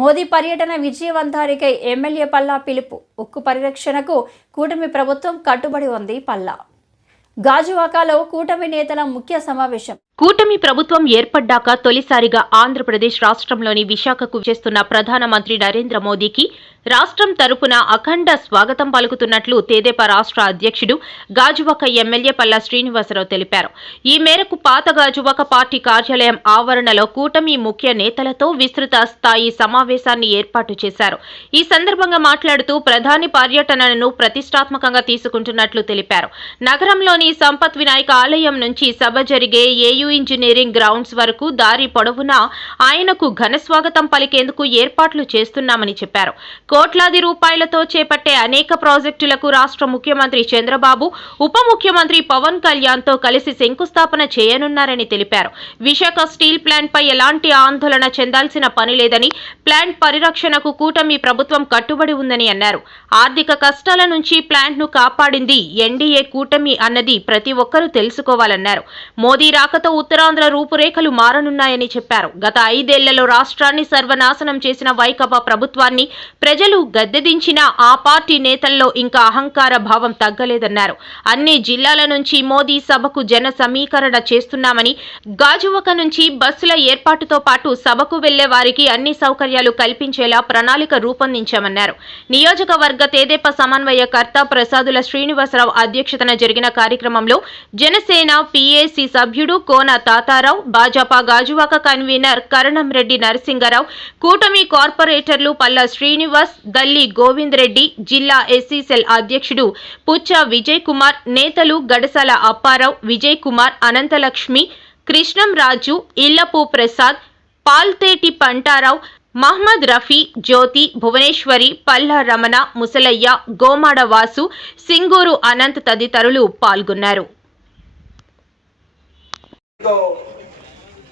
మోదీ పర్యటన విజయవంతానికై ఎమ్మెల్యే పల్లా పిలుపు ఉక్కు పరిరక్షణకు కూటమి ప్రభుత్వం కట్టుబడి ఉంది పల్లా గాజువాకాలో కూటమి నేతల ముఖ్య సమావేశం కూటమి ప్రభుత్వం ఏర్పడ్డాక తొలిసారిగా ఆంధ్రప్రదేశ్ రాష్ట్రంలోని విశాఖకు చేస్తున్న ప్రధానమంత్రి నరేంద్ర మోదీకి రాష్ట్రం తరపున అఖండ స్వాగతం పలుకుతున్నట్లు తెదేపా రాష్ట్ర అధ్యక్షుడు గాజువాక ఎమ్మెల్యే పల్లా శ్రీనివాసరావు తెలిపారు ఈ మేరకు పాత గాజువాక పార్టీ కార్యాలయం ఆవరణలో కూటమి ముఖ్య నేతలతో విస్తృత స్థాయి సమావేశాన్ని ఏర్పాటు చేశారు ఈ సందర్భంగా మాట్లాడుతూ ప్రధాని పర్యటనను ప్రతిష్టాత్మకంగా తీసుకుంటున్నట్లు తెలిపారు నగరంలోని సంపత్ వినాయక ఆలయం నుంచి సభ జరిగే ఏయూ బయో ఇంజనీరింగ్ గ్రౌండ్స్ వరకు దారి పొడవునా ఆయనకు ఘన స్వాగతం పలికేందుకు ఏర్పాట్లు చేస్తున్నామని చెప్పారు కోట్లాది రూపాయలతో చేపట్టే అనేక ప్రాజెక్టులకు రాష్ట్ర ముఖ్యమంత్రి చంద్రబాబు ఉప ముఖ్యమంత్రి పవన్ కళ్యాణ్ తో కలిసి శంకుస్థాపన చేయనున్నారని తెలిపారు విశాఖ స్టీల్ ప్లాంట్ పై ఎలాంటి ఆందోళన చెందాల్సిన పని లేదని ప్లాంట్ పరిరక్షణకు కూటమి ప్రభుత్వం కట్టుబడి ఉందని అన్నారు ఆర్థిక కష్టాల నుంచి ప్లాంట్ ను కాపాడింది ఎన్డీఏ కూటమి అన్నది ప్రతి ఒక్కరూ తెలుసుకోవాలన్నారు మోదీ రాకతో ఉత్తరాంధ్ర రూపురేఖలు మారనున్నాయని చెప్పారు గత ఐదేళ్లలో రాష్ట్రాన్ని సర్వనాశనం చేసిన వైకపా ప్రభుత్వాన్ని ప్రజలు గద్దెదించిన ఆ పార్టీ నేతల్లో ఇంకా అహంకార భావం తగ్గలేదన్నారు అన్ని జిల్లాల నుంచి మోదీ సభకు జన సమీకరణ చేస్తున్నామని గాజువక నుంచి బస్సుల ఏర్పాటుతో పాటు సభకు వెళ్లే వారికి అన్ని సౌకర్యాలు కల్పించేలా ప్రణాళిక రూపొందించామన్నారు నియోజకవర్గ తేదేప సమన్వయకర్త ప్రసాదుల శ్రీనివాసరావు అధ్యక్షతన జరిగిన కార్యక్రమంలో జనసేన పీఏసీ సభ్యుడు కో సోన తాతారావు భాజపా గాజువాక కన్వీనర్ కరణం రెడ్డి నరసింగరావు కూటమి కార్పొరేటర్లు పల్లా శ్రీనివాస్ దల్లి గోవింద్ రెడ్డి జిల్లా ఎస్సీ అధ్యక్షుడు పుచ్చ విజయ్ కుమార్ నేతలు గడసాల అప్పారావు విజయ్ కుమార్ అనంతలక్ష్మి కృష్ణం రాజు ఇళ్లపు ప్రసాద్ పాల్తేటి పంటారావు మహ్మద్ రఫీ జ్యోతి భువనేశ్వరి పల్లా రమణ ముసలయ్య గోమాడ వాసు సింగూరు అనంత్ తదితరులు పాల్గొన్నారు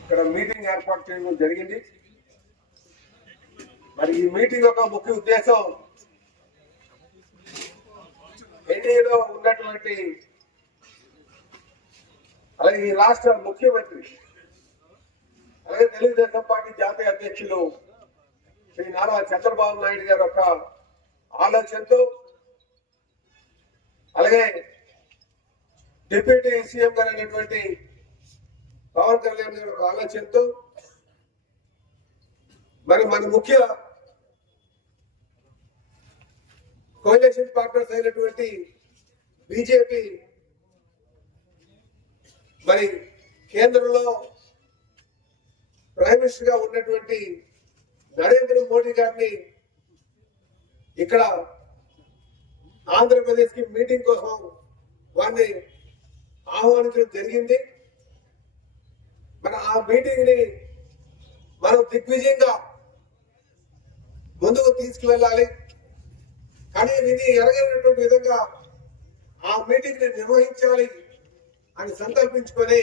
ఇక్కడ మీటింగ్ ఏర్పాటు చేయడం జరిగింది మరి ఈ మీటింగ్ యొక్క ముఖ్య ఉద్దేశం ఎన్డీఏలో ఉన్నటువంటి అలాగే ఈ రాష్ట్ర ముఖ్యమంత్రి అలాగే తెలుగుదేశం పార్టీ జాతీయ అధ్యక్షులు శ్రీ నారా చంద్రబాబు నాయుడు గారి యొక్క ఆలోచనతో అలాగే డిప్యూటీ సీఎం గారు అనేటువంటి పవన్ కళ్యాణ్ గారు వాళ్ళ చెప్తూ మరి మన ముఖ్య కోయలేషన్ పార్ట్నర్స్ అయినటువంటి బీజేపీ మరి కేంద్రంలో ప్రైమ్ మినిస్టర్ గా ఉన్నటువంటి నరేంద్ర మోడీ గారిని ఇక్కడ ఆంధ్రప్రదేశ్ కి మీటింగ్ కోసం వారిని ఆహ్వానించడం జరిగింది మన ఆ మీటింగ్ ని మనం దిగ్విజయంగా ముందుకు తీసుకువెళ్ళాలి కానీ విధి ఎరగనటువంటి విధంగా ఆ మీటింగ్ ని నిర్వహించాలి అని సంకల్పించుకొని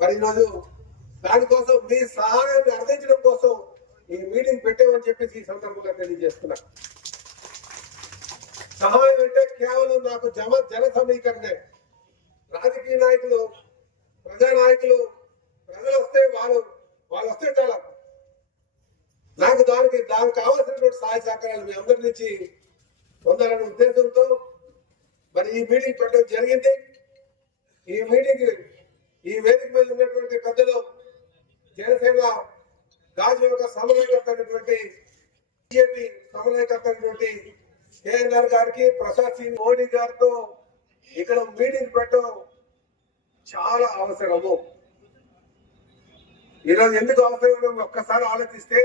మరి ఈరోజు దానికోసం మీ సహాయాన్ని అర్థించడం కోసం ఈ మీటింగ్ పెట్టామని చెప్పేసి ఈ సందర్భంగా తెలియజేస్తున్నా సహాయం అంటే కేవలం నాకు జమ జన సమీకరణే రాజకీయ నాయకులు ప్రజానాయకులు నాయకులు ప్రజలు వస్తే వాళ్ళు వాళ్ళు వస్తే చాలా నాకు దానికి దానికి కావాల్సినటువంటి సహాయ సహకారాలు మీ అందరి నుంచి పొందాలనే ఉద్దేశంతో మరి ఈ మీటింగ్ పెట్టడం జరిగింది ఈ మీటింగ్ ఈ వేదిక మీద ఉన్నటువంటి పెద్దలు జనసేన గాజు యొక్క సమన్వయకర్త అయినటువంటి బిజెపి సమన్వయకర్త అయినటువంటి కేఎన్ఆర్ గారికి ప్రసాద్ సింగ్ మోడీ గారితో ఇక్కడ మీటింగ్ పెట్టడం చాలా అవసరము ఈరోజు ఎందుకు అవసరం ఒక్కసారి ఆలోచిస్తే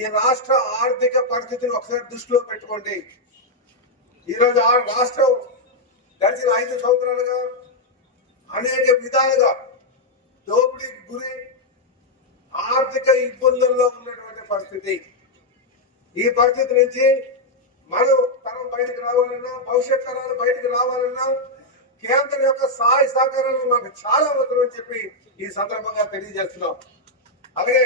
ఈ రాష్ట్ర ఆర్థిక పరిస్థితిని ఒకసారి దృష్టిలో పెట్టుకోండి ఈరోజు ఆ రాష్ట్రం గడిచిన ఐదు సంవత్సరాలుగా అనేక విధాలుగా దోపిడీకి గురి ఆర్థిక ఇబ్బందుల్లో ఉన్నటువంటి పరిస్థితి ఈ పరిస్థితి నుంచి మనం తరం బయటకు రావాలన్నా భవిష్యత్ తరాలు బయటకు రావాలన్నా కేంద్రం యొక్క సహాయ సహకారాలు మాకు చాలా అవసరం అని చెప్పి ఈ సందర్భంగా తెలియజేస్తున్నాం అలాగే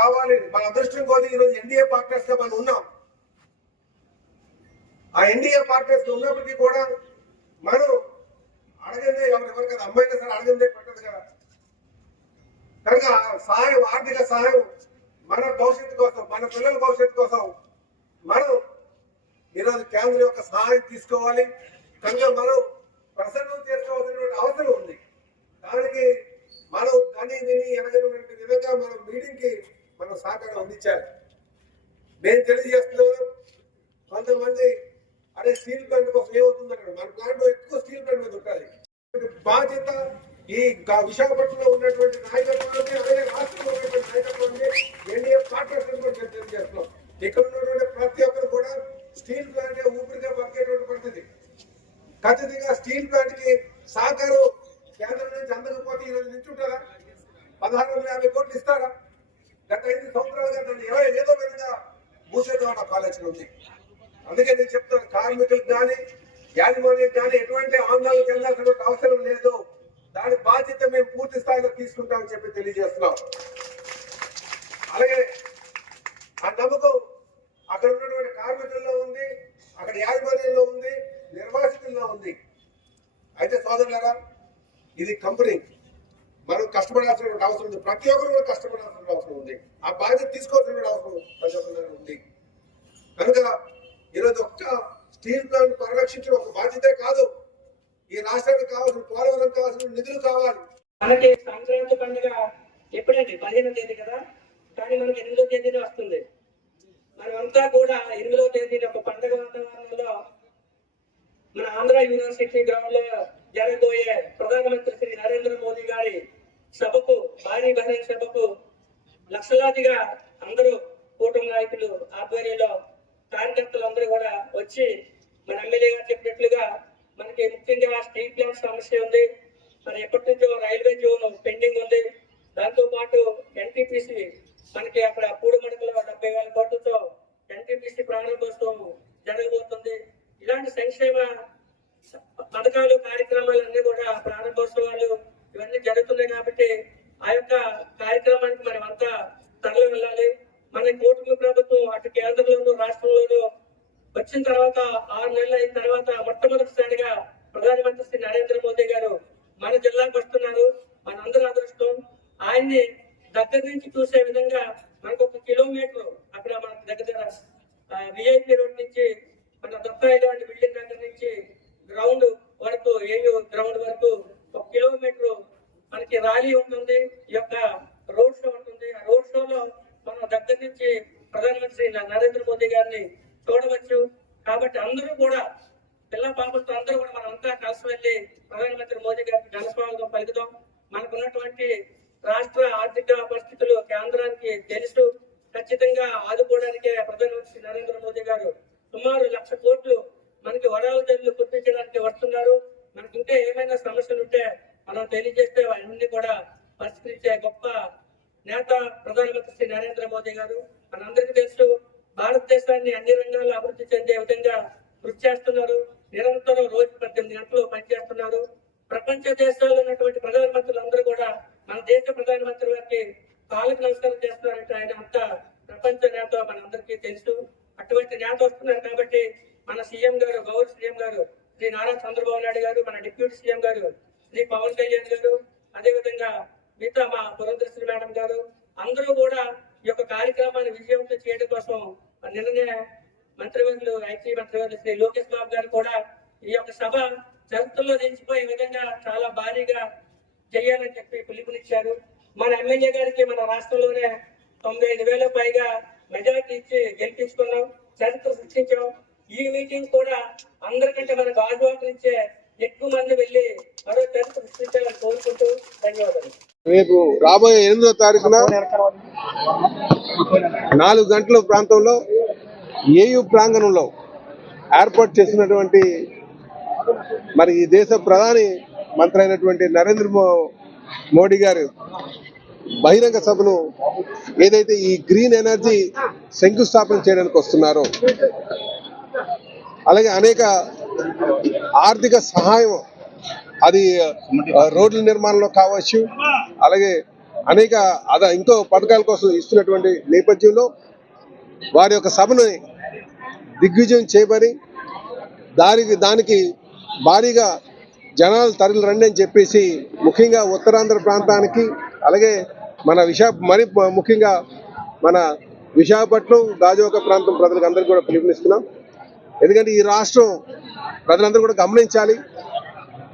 కావాలి మన అదృష్టం ఈ ఈరోజు ఎన్డీఏ పార్టీస్ గా మనం ఉన్నాం ఆ ఎన్డీఏ పార్టీస్ ఉన్నప్పటికీ కూడా మనం అడగందే ఎవరెవరు కదా సరే అడగందే పెట్టదు కదా కనుక సహాయం ఆర్థిక సహాయం మన భవిష్యత్తు కోసం మన పిల్లల భవిష్యత్తు కోసం మనం ఈరోజు కేంద్రం యొక్క సహాయం తీసుకోవాలి కనుక మనం ప్రసన్నం చేసుకోవాల్సినటువంటి అవసరం ఉంది దానికి మనం దాన్ని దీన్ని ఎనగనటువంటి విధంగా మనం మీటింగ్కి మనం సహకారం అందించాలి నేను తెలియజేస్తున్నాను కొంతమంది అదే స్టీల్ ప్లాంట్ కోసం ఏమవుతుంది మన ప్లాంట్ ఎక్కువ స్టీల్ ప్లాంట్ మీద ఉండాలి బాధ్యత ఈ విశాఖపట్నంలో ఉన్నటువంటి నాయకత్వాన్ని అలాగే రాష్ట్రంలో ఉన్నటువంటి నాయకత్వాన్ని ఎన్డీఏ పార్టీ కూడా తెలియజేస్తున్నాం ఇక్కడ యాజమాన్యం కానీ ఎటువంటి ఆందోళన చెందాల్సిన అవసరం లేదు దాని బాధ్యత మేము పూర్తి స్థాయిలో తీసుకుంటామని చెప్పి తెలియజేస్తున్నాం అలాగే ఆ నమ్మకం అక్కడ ఉన్నటువంటి కార్మికుల్లో ఉంది అక్కడ యాజమాన్యంలో ఉంది నిర్వాసితుల్లో ఉంది అయితే సోదరులారా ఇది కంపెనీ మనం కష్టపడాల్సినటువంటి అవసరం ఉంది ప్రతి ఒక్కరు కూడా కష్టపడాల్సిన అవసరం ఉంది ఆ బాధ్యత తీసుకోవాల్సిన అవసరం ప్రతి ఒక్కరు ఉంది కనుక ఈరోజు ఒక్క తీర్పులను పరిరక్షించడం ఒక బాధ్యత కాదు ఈ రాష్ట్రానికి కావాల్సిన పోలవరం కావాల్సిన నిధులు కావాలి మనకి సంక్రాంతి పండుగ ఎప్పుడండి పదిహేనో తేదీ కదా కానీ మనకి ఎనిమిదో తేదీనే వస్తుంది మనమంతా కూడా ఎనిమిదో తేదీ ఒక పండుగ వాతావరణంలో మన ఆంధ్ర యూనివర్సిటీ గ్రౌండ్ లో జరగబోయే ప్రధానమంత్రి శ్రీ నరేంద్ర మోదీ గారి సభకు భారీ బహిరంగ సభకు లక్షలాదిగా అందరూ కూటమి నాయకులు ఆధ్వర్యంలో కార్యకర్తలు అందరూ కూడా వచ్చి మన ఎమ్మెల్యే గారు చెప్పినట్లుగా మనకి ముఖ్యంగా స్ట్రీట్ ల్యాంప్ సమస్య ఉంది మన ఎప్పటి నుంచో రైల్వే జోన్ పెండింగ్ ఉంది దాంతో పాటు ఎన్టీపీసీ మనకి అక్కడ పూడమడకలో డెబ్బై వేల కోట్లతో ఎన్టీపీసీ ప్రారంభోత్సవం జరగబోతుంది ఇలాంటి సంక్షేమ పథకాలు కార్యక్రమాలు అన్ని కూడా ప్రారంభోత్సవాలు ఇవన్నీ జరుగుతున్నాయి కాబట్టి ఆ యొక్క కార్యక్రమానికి మనం అంతా తరలి వెళ్ళాలి మన కూటమి ప్రభుత్వం వచ్చిన తర్వాత ఆరు నెలలు అయిన తర్వాత మొట్టమొదటిసారిగా ప్రధానమంత్రి శ్రీ నరేంద్ర మోదీ గారు మన జిల్లాకు వస్తున్నారు మనందరూ అదృష్టం ఆయన్ని దగ్గర నుంచి చూసే విధంగా మనకు ఒక కిలోమీటర్ అక్కడ మన దగ్గర విఐపి రోడ్ నుంచి మన దత్తాయిలాంటి బిల్డింగ్ దగ్గర నుంచి గ్రౌండ్ వరకు ఏయు గ్రౌండ్ వరకు ఒక కిలోమీటర్ మనకి ర్యాలీ ఉంటుంది ఈ యొక్క రోడ్ షో ఉంటుంది ఆ రోడ్ షోలో మనం దగ్గర నుంచి ప్రధానమంత్రి నరేంద్ర మోదీ గారిని చూడవచ్చు కాబట్టి అందరూ కూడా పిల్ల పాపలతో అందరూ కూడా మనం అంతా కలిసి వెళ్ళి ప్రధానమంత్రి మోదీ గారికి ఘనస్వాగతం పలుకుదాం ఉన్నటువంటి రాష్ట్ర ఆర్థిక పరిస్థితులు కేంద్రానికి తెలుసు ఖచ్చితంగా ఆదుకోవడానికి ప్రధానమంత్రి నరేంద్ర మోదీ గారు సుమారు లక్ష కోట్లు మనకి వరాల ధరలు గుర్తించడానికి వస్తున్నారు మనకి ఇంకా ఏమైనా సమస్యలు ఉంటే మనం తెలియజేస్తే అన్ని కూడా పరిష్కరించే గొప్ప నేత ప్రధానమంత్రి శ్రీ నరేంద్ర మోదీ గారు మనందరికీ తెలుసు భారతదేశాన్ని అన్ని రంగాల్లో అభివృద్ధి చెందే విధంగా కృషి చేస్తున్నారు నిరంతరం రోజు పద్దెనిమిది గంటలు పనిచేస్తున్నారు ప్రపంచ దేశాల్లో ఉన్నటువంటి ప్రధానమంత్రులు అందరూ కూడా మన దేశ ప్రధానమంత్రి గారికి కాలకు నమస్కారం చేస్తున్నారంటే ఆయన అంతా ప్రపంచ నేత మనందరికీ తెలుసు అటువంటి నేత వస్తున్నారు కాబట్టి మన సీఎం గారు గౌరవ సీఎం గారు శ్రీ నారా చంద్రబాబు నాయుడు గారు మన డిప్యూటీ సీఎం గారు శ్రీ పవన్ కళ్యాణ్ గారు అదేవిధంగా మిగతా మా పురంధేశ్వరి మేడం గారు అందరూ కూడా ఈ యొక్క కార్యక్రమాన్ని విజయవంతం చేయడం కోసం నిన్ననే మంత్రివర్లు ఐటీ మంత్రివర్లు శ్రీ లోకేష్ బాబు గారు కూడా ఈ యొక్క సభ చరిత్రలో నిలిచిపోయే విధంగా చాలా భారీగా చేయాలని చెప్పి పిలుపునిచ్చారు మన ఎమ్మెల్యే గారికి మన రాష్ట్రంలోనే తొంభై ఐదు వేల పైగా మెజార్టీ ఇచ్చి గెలిపించుకున్నాం చరిత్ర సృష్టించాం ఈ మీటింగ్ కూడా అందరికంటే మన గాజువాకు నుంచే ఎక్కువ మంది వెళ్ళి సృష్టించాలని కోరుకుంటూ ధన్యవాదాలు రేపు రాబోయే ఎనిమిదో తారీఖున నాలుగు గంటల ప్రాంతంలో ఏయు ప్రాంగణంలో ఏర్పాటు చేసినటువంటి మరి ఈ దేశ ప్రధాని మంత్రి అయినటువంటి నరేంద్ర మోడీ గారు బహిరంగ సభను ఏదైతే ఈ గ్రీన్ ఎనర్జీ శంకుస్థాపన చేయడానికి వస్తున్నారో అలాగే అనేక ఆర్థిక సహాయం అది రోడ్ల నిర్మాణంలో కావచ్చు అలాగే అనేక అద ఇంకో పథకాల కోసం ఇస్తున్నటువంటి నేపథ్యంలో వారి యొక్క సభను దిగ్విజయం చేయబడి దానికి దానికి భారీగా జనాలు తరలి రండి అని చెప్పేసి ముఖ్యంగా ఉత్తరాంధ్ర ప్రాంతానికి అలాగే మన విశా మరి ముఖ్యంగా మన విశాఖపట్నం గాజువాక ప్రాంతం ప్రజలకు అందరికీ కూడా పిలుపునిస్తున్నాం ఎందుకంటే ఈ రాష్ట్రం ప్రజలందరూ కూడా గమనించాలి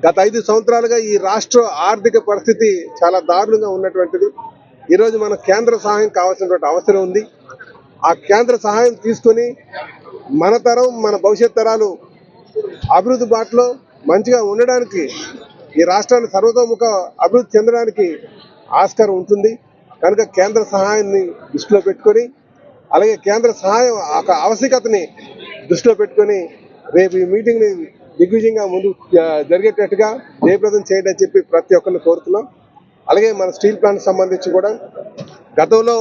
గత ఐదు సంవత్సరాలుగా ఈ రాష్ట్ర ఆర్థిక పరిస్థితి చాలా దారుణంగా ఉన్నటువంటిది ఈరోజు మన కేంద్ర సహాయం కావాల్సినటువంటి అవసరం ఉంది ఆ కేంద్ర సహాయం తీసుకొని మన తరం మన భవిష్యత్ తరాలు అభివృద్ధి బాటలో మంచిగా ఉండడానికి ఈ రాష్ట్రాన్ని సర్వతోముఖ అభివృద్ధి చెందడానికి ఆస్కారం ఉంటుంది కనుక కేంద్ర సహాయాన్ని దృష్టిలో పెట్టుకొని అలాగే కేంద్ర సహాయం ఒక ఆవశ్యకతని దృష్టిలో పెట్టుకొని రేపు ఈ మీటింగ్ని దిగ్విజయంగా ముందు జరిగేటట్టుగా జయప్రదం చేయడం అని చెప్పి ప్రతి ఒక్కరిని కోరుతున్నాం అలాగే మన స్టీల్ ప్లాంట్ సంబంధించి కూడా గతంలో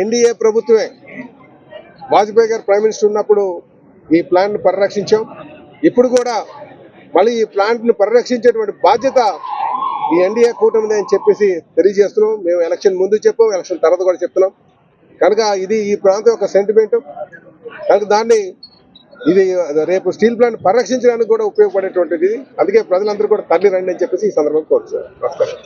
ఎన్డీఏ ప్రభుత్వమే వాజ్పేయి గారు ప్రైమ్ మినిస్టర్ ఉన్నప్పుడు ఈ ప్లాంట్ను పరిరక్షించాం ఇప్పుడు కూడా మళ్ళీ ఈ ప్లాంట్ను పరిరక్షించేటువంటి బాధ్యత ఈ ఎన్డీఏ కూటమిది అని చెప్పేసి తెలియజేస్తున్నాం మేము ఎలక్షన్ ముందు చెప్పాం ఎలక్షన్ తర్వాత కూడా చెప్తున్నాం కనుక ఇది ఈ ప్రాంతం యొక్క సెంటిమెంట్ కనుక దాన్ని ఇది రేపు స్టీల్ ప్లాంట్ పరిరక్షించడానికి కూడా ఉపయోగపడేటువంటిది అందుకే ప్రజలందరూ కూడా తల్లి రండి అని చెప్పేసి ఈ సందర్భంగా కోరుతున్నారు నమస్కారం